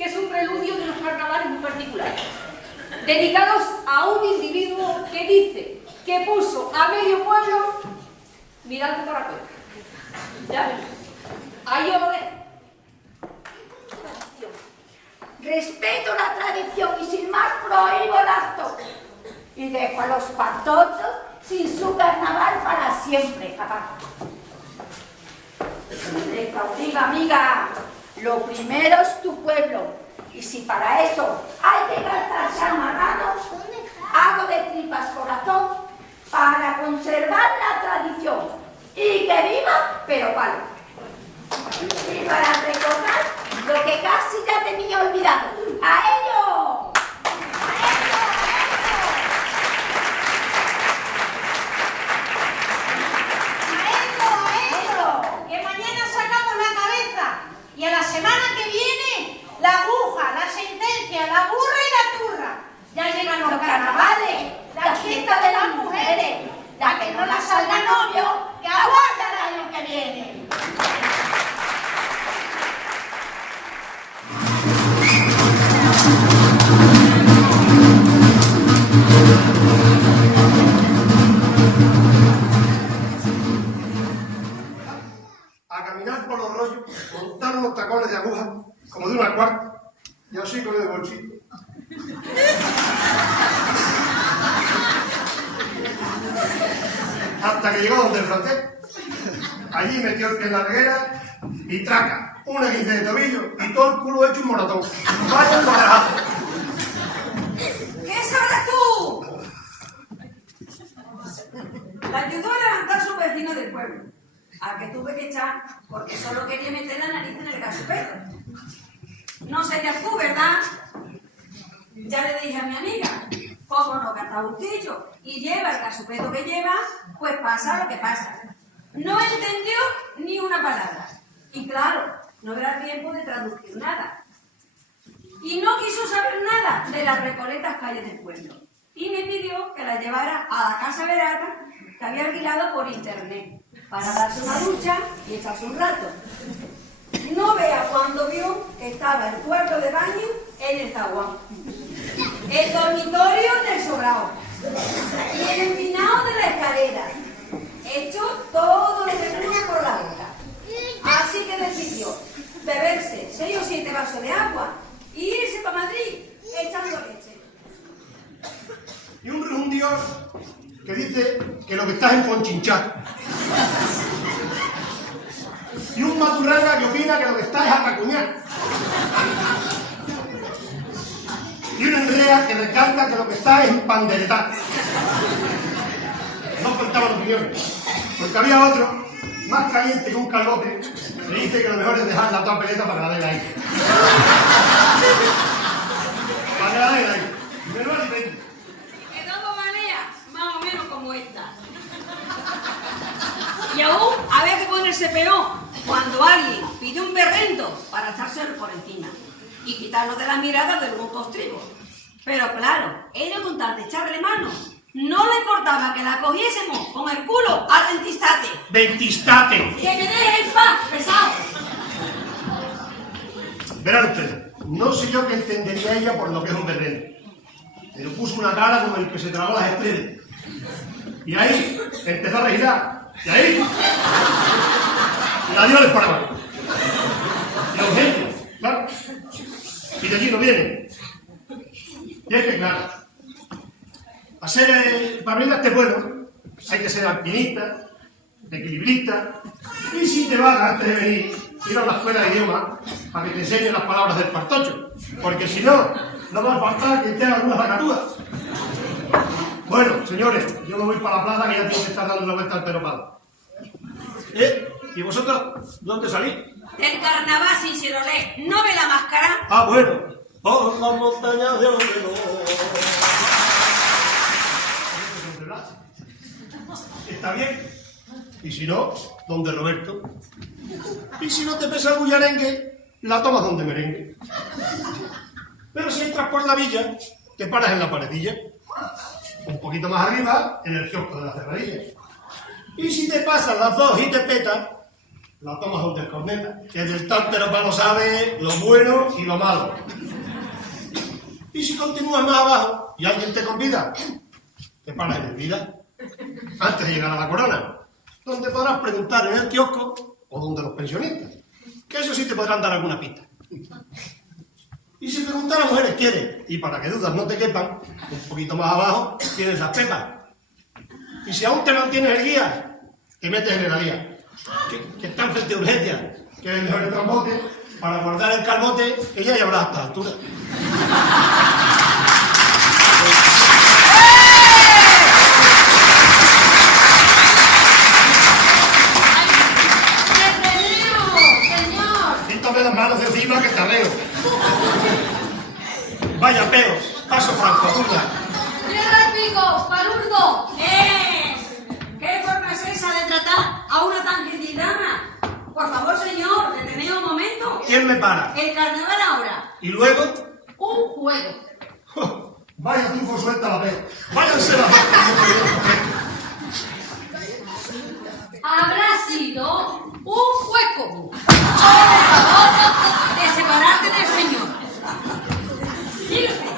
que es un preludio de unos carnavales muy particulares, dedicados a un individuo que dice que puso a medio pueblo mirando para afuera. ¿Ya ven? Ahí os lo dejo. Respeto la tradición y sin más prohíbo las toques. Y dejo a los patotos sin su carnaval para siempre, papá. Cautiva, amiga, lo primero es tu pueblo. Y si para eso hay que gastarse amarrado, hago de tripas corazón para conservar la tradición. Y que viva, pero palo. Y para recordar lo que casi ya tenía olvidado. ¡A ello! Que mañana sacamos la cabeza y a la semana que viene la aguja, la sentencia, la burra y la turra. Ya llegan los carnavales, la fiesta de las mujeres, la que no la salga novio, que aguarda el año que viene. A caminar por los rollos, montar unos tacones de aguja, como de una cuarta, y así con el bolsillo. Hasta que llegó donde el francés. Allí metió el pie en la reguera y traca, una 15 de tobillo y todo el culo hecho un moratón. ¡Vaya un madrazo! ¿Qué sabrás tú? La ayudó a levantar su vecino del pueblo, a que tuve que echar porque solo quería meter la nariz en el gasupeto. No serías tú, ¿verdad? Ya le dije a mi amiga, como no canta bustillo y lleva el gasupeto que lleva, pues pasa lo que pasa. No entendió ni una palabra. Y claro, no habrá tiempo de traducir nada. Y no quiso saber nada de las recoletas calles del pueblo. Y me pidió que la llevara a la casa Verata que había alquilado por internet para darse una ducha y echarse un rato. No vea cuando vio que estaba el cuarto de baño en el zaguán, el dormitorio del sobrado y el empinado de la escalera, hecho todo lo que pudo por la boca. Así que decidió beberse 6 o 7 vasos de agua y irse para Madrid echando leche. Y un Dios que dice que lo que estás es conchinchado. Y un maturranga que opina que lo que está es atacuñar. Y una enrea que recalca que lo que está es en panderetar. No faltaban opiniones, porque había otro, más caliente que un calgote, que dice que lo mejor es dejar la toda peleta para que la den ahí. Para que la den ahí. Menos alimento. Que todo maneras, más o menos como esta. Y aún había que ponerse peor cuando alguien pide un berrendo para echárselo por encima y quitarlo de la mirada de algún postrigo. Pero claro, ella con tal de echarle mano, no le importaba que la cogiésemos con el culo al dentistate. ¡Dentistate! ¡Que me deje en paz, pesado! Verán ustedes, no sé yo qué entendería ella por lo que es un berrendo, pero puso una cara como el que se tragó las estrellas. Y ahí empezó a regirar. Y ahí la dio el paraguas. Y la urgencia, claro. Y de allí no viene. Y es que, claro, para venir a este pueblo hay que ser alpinista, equilibrista, y si te vas antes de venir, ir a una escuela de idioma para que te enseñen las palabras del partocho, porque si no, no va a faltar que te haga algunas racatudas. Bueno, señores, yo me voy para la plaza que ya tengo que estar dando una vuelta al peropado. ¿Y vosotros dónde salís? Del carnaval sin Cirolé, ¿no ve la máscara? Ah, bueno. Por las montañas de Orrego. Está bien. Y si no, donde Roberto. Y si no te pesa el bullarengue, la tomas donde merengue. Pero si entras por la villa, te paras en la paredilla. Un poquito más arriba, en el kiosco de la cerradilla. Y si te pasan las dos y te petas, la tomas donde el corneta, que del tántero palo sabe lo bueno y lo malo. Y si continúas más abajo y alguien te convida, te paras en el vida, antes de llegar a la Corona, donde podrás preguntar en el kiosco o donde los pensionistas, que eso sí te podrán dar alguna pista. Y si preguntar a mujeres quieres, y para que dudas no te quepan, un poquito más abajo tienes las pepas. Y si aún te mantienes el guía, te metes en el alía, que está en frente de urgencia, que es el mejor trambote, para guardar el calmote, que ya llevarás hasta la altura. Quítame las manos de encima que te arreo. Vaya peos, paso franco, zurda. ¡Cierra el pico, palurdo! ¿Qué forma es esa de tratar a una tan gitana? Por favor, señor, detened un momento. ¿Quién me para? El carnaval ahora. ¿Y luego? Un juego. Vaya trufo suelta la peo. Váyanse las dos. Habrá sido un hueco. De separarte del señor. Fíjate,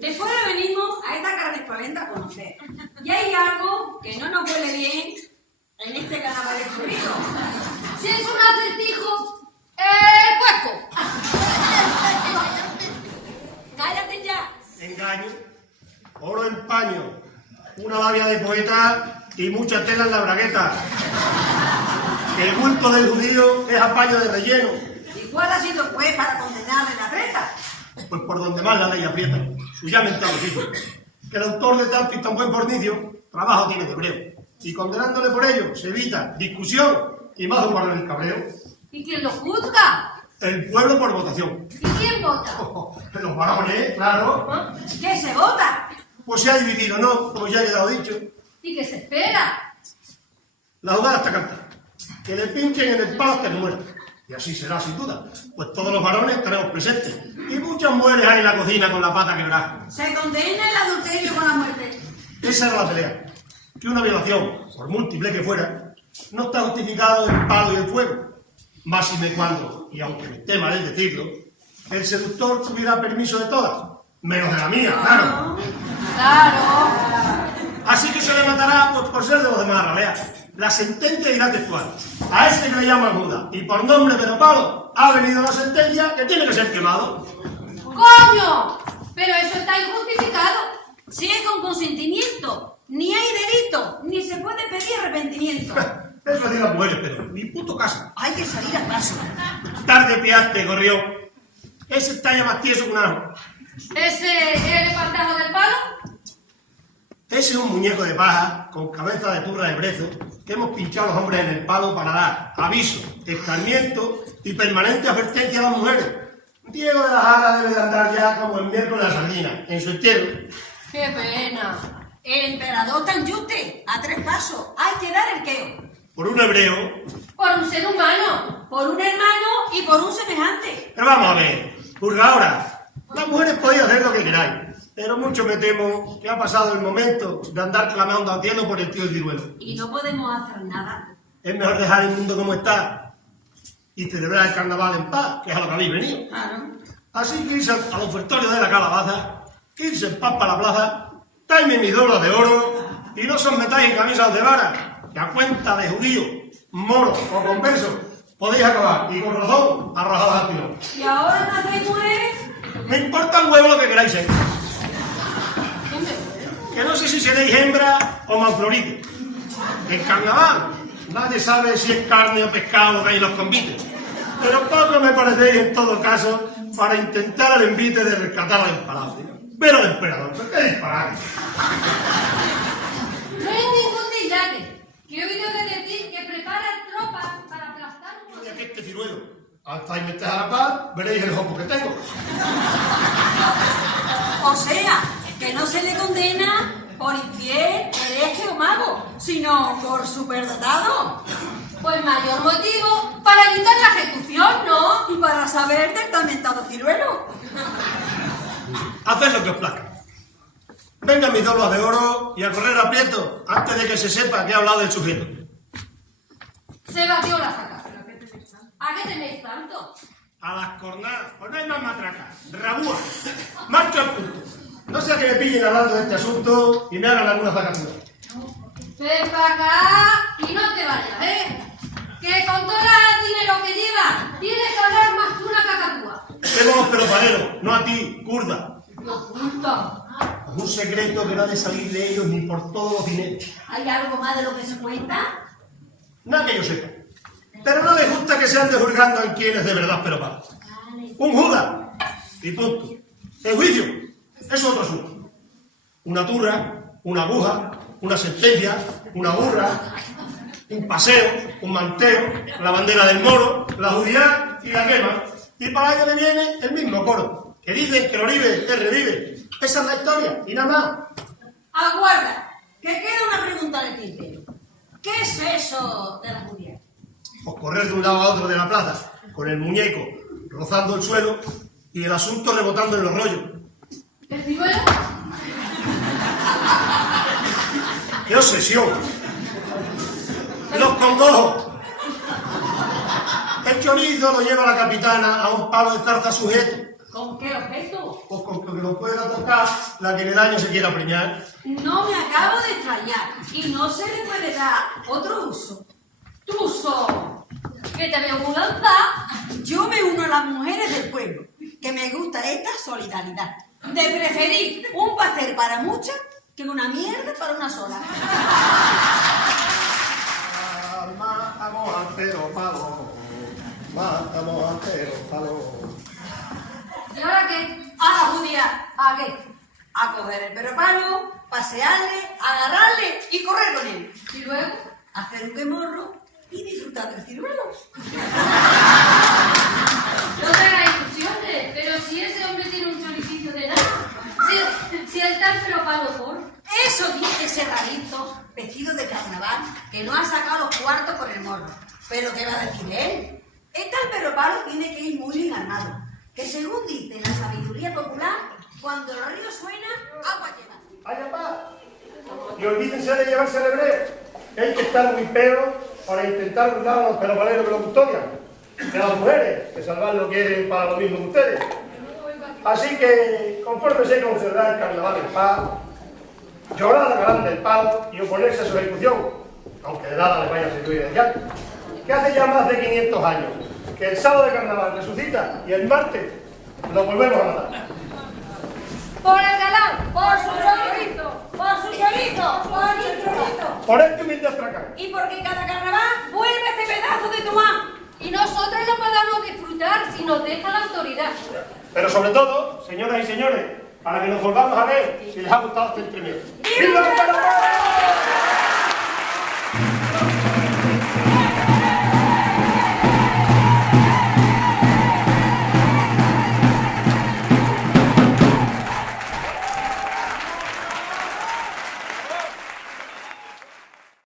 de fuera venimos a esta cara de espalenta a conocer. Y hay algo que no nos huele bien en este carnaval escondido. Si es un acertijo, hueco. Cállate ya. Engaño, oro en paño, una labia de poeta y mucha tela en la bragueta. El bulto del judío es a paño de relleno. ¿Y cuál ha sido pues para condenarle la treta? Pues por donde más la ley aprieta, suya mentado hizo. Que el autor de tal y tan buen fornicio, trabajo tiene de hebreo. Y condenándole por ello, se evita discusión y más de guardar el cabreo. ¿Y quién lo juzga? El pueblo por votación. ¿Y quién vota? Los varones, claro. ¿Qué se vota? Pues se ha dividido, ¿no? Como ya he quedado dicho. ¿Y qué se espera? La jugada está cantada. Que le pinchen en el palo hasta que muera. Y así será, sin duda. Pues todos los varones estaremos presentes. Y muchas mujeres hay en la cocina con la pata quebrada. Se condena el adulterio con la muerte. Esa era la pelea. Que una violación, por múltiple que fuera, no está justificado en el palo y el fuego. Máxime cuando, y aunque me esté mal el decirlo, el seductor tuviera permiso de todas, menos de la mía, claro. Claro. Así que se le matará por ser de los demás raleas. La sentencia dirá textual. A ese que le llaman Judas, y por nombre de palo, ha venido la sentencia que tiene que ser quemado. ¡Coño! Pero eso está injustificado. Si es con consentimiento, ni hay delito, ni se puede pedir arrepentimiento. Eso decir las mujeres, pero ni puto caso. Hay que salir a paso. Tarde piaste, gorrión. Ese está ya más tieso que un ajo. ¿Ese es el espantajo del palo? Ese es un muñeco de paja con cabeza de turra de brezo que hemos pinchado los hombres en el palo para dar aviso, escarmiento y permanente advertencia a las mujeres. Diego de la Jara debe de andar ya como el miércoles de la sardina, en su entierro. ¡Qué pena! El emperador tan yuste, a 3 pasos, hay que dar el queo. Por un hebreo. Por un ser humano. Por un hermano y por un semejante. Pero vamos a ver, juzgadora, las mujeres podéis hacer lo que queráis, pero mucho me temo que ha pasado el momento de andar clamando a cielo por el tío Ciruelo. Y no podemos hacer nada. Es mejor dejar el mundo como está y celebrar el carnaval en paz, que es a lo que habéis venido. Claro. Así que irse al ofertorio de la calabaza, irse en paz para la plaza, traedme mis doblas de oro y no os metáis en camisas de vara, que a cuenta de judío, moro o converso podéis acabar, y con razón, arrojados al pilón. Y ahora no hacéis mujeres. Me importa un huevo lo que queráis ser. Que no sé si seréis hembra o manflorite. En carnaval, nadie sabe si es carne o pescado lo que hay en los convites. Pero poco me parecéis en todo caso para intentar el envite de rescatar al empalado. Pero el emperador, ¿qué disparate? No es ningún dislate. Que he oído de decir que preparan tropas para aplastar un... Y aquí este ciruelo. Hasta ahí metes a la paz, veréis el jopo que tengo. O sea, que no se le condena por infiel, hereje o mago, sino por superdotado. Pues mayor motivo para evitar la ejecución, ¿no? Y para saber del tormentado ciruelo. Haced lo que os plazca. Vengan mis doblas de oro y a correr aprieto antes de que se sepa que he hablado del sujeto. Se batió la saca. ¿A qué tenéis tanto? A las cornadas, pues no hay más matraca. Rabúa, marcho al punto. No sea que me pillen hablando de este asunto y me hagan alguna vacatura. Ven para acá y no te vayas, ¿eh? Que con todo el dinero que lleva, tienes que hablar más que una cacatúa. Tengo los pelopaneros, no a ti, kurda. Lo justo. Un secreto que no ha de salir de ellos ni por todos los dineros. ¿Hay algo más de lo que se cuenta? Nada que yo sepa. Pero no les gusta que se ande juzgando en quién es de verdad pelopada. Un Judas y punto. El juicio es otro asunto. Una turra, una aguja, una sentencia, una burra, un paseo, un manteo, la bandera del moro, la judía y la quema. Y para ello le viene el mismo coro, que dicen que lo vive, que revive. Esa es la historia, y nada más. Aguarda, que queda una pregunta de tintero. ¿Qué es eso de la judía? Pues correr de un lado a otro de la plaza, con el muñeco rozando el suelo y el asunto rebotando en los rollos. ¿El ciruelo? ¡Qué obsesión! ¡Los congojos! El chorizo lo lleva la capitana a un palo de zarza sujeto. ¿Con qué objeto? Pues con que lo pueda tocar la que en el año se quiera preñar. No me acabo de extrañar y no se le puede dar otro uso. ¡Tuso! ¿Que te veo muy lanzada? Yo me uno a las mujeres del pueblo, que me gusta esta solidaridad. De preferir un pastel para muchas que una mierda para una sola. Matamos antero palo, matamos antero palo. ¿Y ahora qué? A la judía, ¿A qué? a coger el perro palo, pasearle, agarrarle y correr con él. ¿Y luego? Hacer un quemorro y disfrutar del ciruelo. No te hagas ilusiones, pero si ese hombre tiene un choricillo de nada. Si el tal pero palo por. Eso dice ese rarito vestido de carnaval que no ha sacado los cuartos por el morro. Pero ¿qué va a decir él? Este alperopalo tiene que ir muy bien armado. Que según dice la sabiduría popular, cuando el río suena, agua lleva. ¡Vaya paz! Y olvídense de llevarse el hebreo. Hay que estar muy pedo para intentar burlar a los pelopaleros que lo custodian. De las mujeres, que salvarlo quieren para lo mismo que ustedes. Así que, confórmese con celebrar el carnaval en paz, llorar a galán del palo y oponerse a su ejecución, aunque de nada le vaya a servir el llanto. Que hace ya más de 500 años que el sábado de carnaval resucita y el martes lo volvemos a matar. Por el galán, por su chorizo, ¡Por su chorizo! ¡Por su chorizo! Por este humilde astracán. Y porque cada carnaval vuelve este pedazo de Tomás. y nosotros no podamos disfrutar si nos deja la autoridad. Pero sobre todo, señoras y señores, para que nos volvamos a ver si les ha gustado este entremedio. ¡Viva el carnaval!